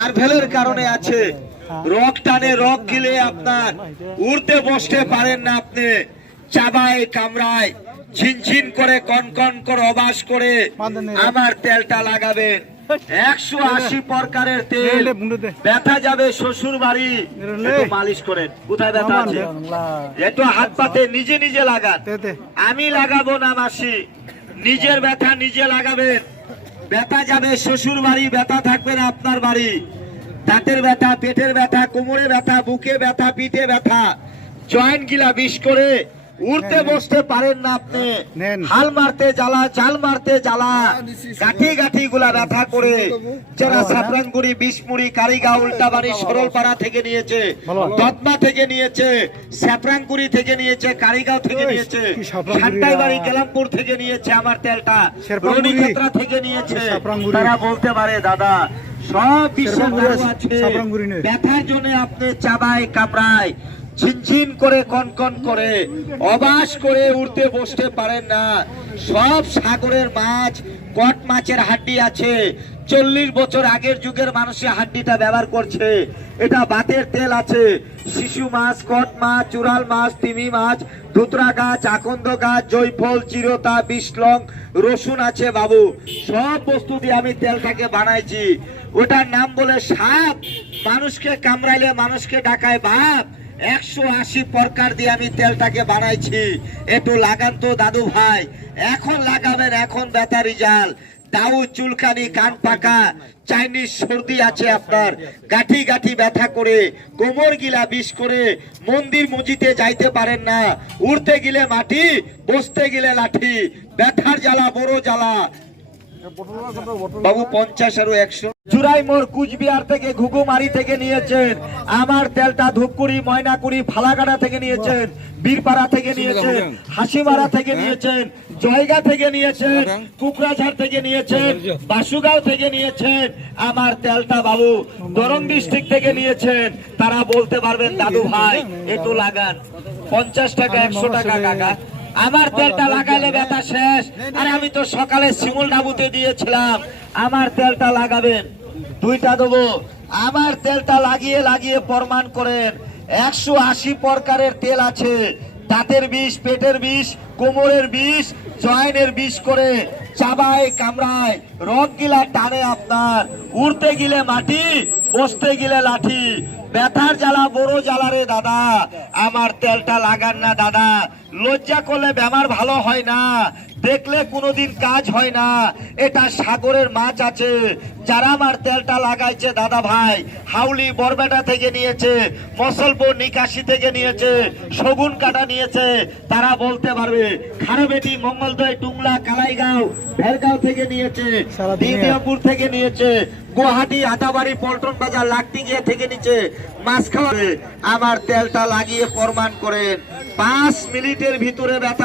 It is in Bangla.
নার্ভেলের কারণে আছে। রক টানে, রক গিলে আপনার উড়তে বসতে পারেন না, আপনি চাবায় কামড়ায় ঝিনঝিন করে কনকন করে অবাস করে আমার তেলটা লাগাবেন। 180 প্রকারের তেল, ব্যথা যাবে শ্বশুর বাড়ি। একটু মালিশ করেন, কোথায় ব্যথা আছে একটু হাত পাতে নিজে নিজে লাগান। আমি লাগাবো না মাসি, নিজের ব্যথা নিজে লাগাবেন। ব্যথা যাবে শ্বশুর বাড়ি, ব্যথা থাকবে না আপনার বাড়ি। দাঁতের ব্যথা, পেটের ব্যথা, কোমরে ব্যথা, বুকে ব্যথা, পিঠে ব্যথা, জয়েন্ট গিলা বিষ করে উঠতে বসতে পারেন না আপনি। হাল মারতে জ্বালা, চাল মারতে জ্বালা, গাঠি গাঠি গুলা ব্যথা করে। যারা সাপরাঙ্গুড়ি, বিশমুড়ি, কারিগাঁও, উল্টাবাড়ি, সরলপাড়া থেকে নিয়েছে, দতমা থেকে নিয়েছে, সাপরাঙ্গুড়ি থেকে নিয়েছে, কারিগাঁও থেকে নিয়েছে, সান্তাইবাড়ি, গেলামপুর থেকে নিয়েছে আমার তেলটা, রণিক্ষেত্রা থেকে নিয়েছে, তারা বলতে পারে দাদা সব বিষয় আছে। ব্যথার জন্য আপনি চাবায় কামড়ায় ঝিনঝিন করে কনকন করে অবাস করে উঠতে বসতে পারেন না। সব সাগরের মাছ, কট মাছের হাড্ডি আছে। 40 বছর আগের যুগের মানুষের হাড্ডিটা ব্যবহার করছে। এটা বাতের তেল আছে। শিশু মাছ, কট মাছ, চুরাল মাছ, তিমি মাছ, ধুতরা গাছ, আকন্দ গাছ, জয়ফল, চিরতা, বিশলং, রসুন আছে বাবু। সব বস্তু দিয়ে আমি তেলটাকে বানাইছি। ওটার নাম বলে সাপ। মানুষকে কামড়াইলে মানুষকে ডাকায় বাপ। 180 প্রকার দিয়ে আমি তেলটাকে বানাইছি। একটু লাগান তো দাদু ভাই, এখন লাগাবেন, এখন ব্যথা রেজাল্ট। দাউ, চুলকানি, কান পাকা, চাইনিজ সর্দি আছে আপনার, গাঠি গাঠি ব্যথা করে, কোমর গিলা বিষ করে, মন্দির মসজিদে যাইতে পারেন না, উড়তে গেলে মাটি, বসতে গেলে লাঠি, ব্যথার জ্বালা বড় জ্বালা বাবু। 50 আর 100 চুরাই মোড়, কুচবিহার থেকে, ঘুঘুমারি থেকে নিয়েছেন আমার তেলটা। ধূপগুড়ি, ময়নাকুড়ি, ফালাকাটা থেকে নিয়েছেন, বীরপাড়া থেকে নিয়েছেন, হাসিমারা থেকে নিয়েছেন, জয়গা থেকে নিয়েছেন, কুকরাঝাড় থেকে নিয়েছেন, বাসুগাঁও থেকে নিয়েছেন আমার তেলটা বাবু। দরং ডিস্ট্রিক্ট থেকে নিয়েছেন। তারা বলতে পারবেন দাদু ভাই একটু লাগান। 50 টাকা, 100 টাকা কাকা। আমার তেলটা লাগাইলে ব্যথা শেষ। আর আমি তো সকালে শিমুল ডাবুতে দিয়েছিলাম। আমার তেলটা লাগাবেন, 2টা দেবো। আমার তেলটা লাগিয়ে লাগিয়ে প্রমাণ করেন। 180 প্রকারের তেল আছে। দাঁতের বিষ, পেটের বিষ, কোমরের বিষ, জয়েন্টের বিষ করে চাবায় কামড়ায়, রক গিলা টানে আপনার, উড়তে গেলে মাটি, বসতে গেলে লাঠি, ব্যথার জ্বালা বড় জ্বালা রে দাদা। আমার তেলটা লাগান না দাদা। লজ্জা করলে বেমার ভালো হয় না, দেখলে কোনোদিন কাজ হয় না। এটা সাগরের মাছ আছে। যারা আমার তেলটা লাগাইছে দাদা ভাই, হাউলি বরবেটা থেকে নিয়েছে, মসলপুর নিকাশি থেকে নিয়েছে, শগুন কাটা নিয়েছে, তারা বলতে পারবে। খারবেটি, মঙ্গলদৈ, টুংলা, কালাইগাঁও, ভেরগাঁও থেকে নিয়েছে, দিদিয়াপুর থেকে নিয়েছে, গুয়াহাটি, আটাবাড়ি, পল্টন বাজার, লাকটিগিয়া থেকে নিচে, মাছ খাওয়া। আমার তেলটা লাগিয়ে প্রমাণ করেন। 5 মিনিটের ভিতরে ব্যথা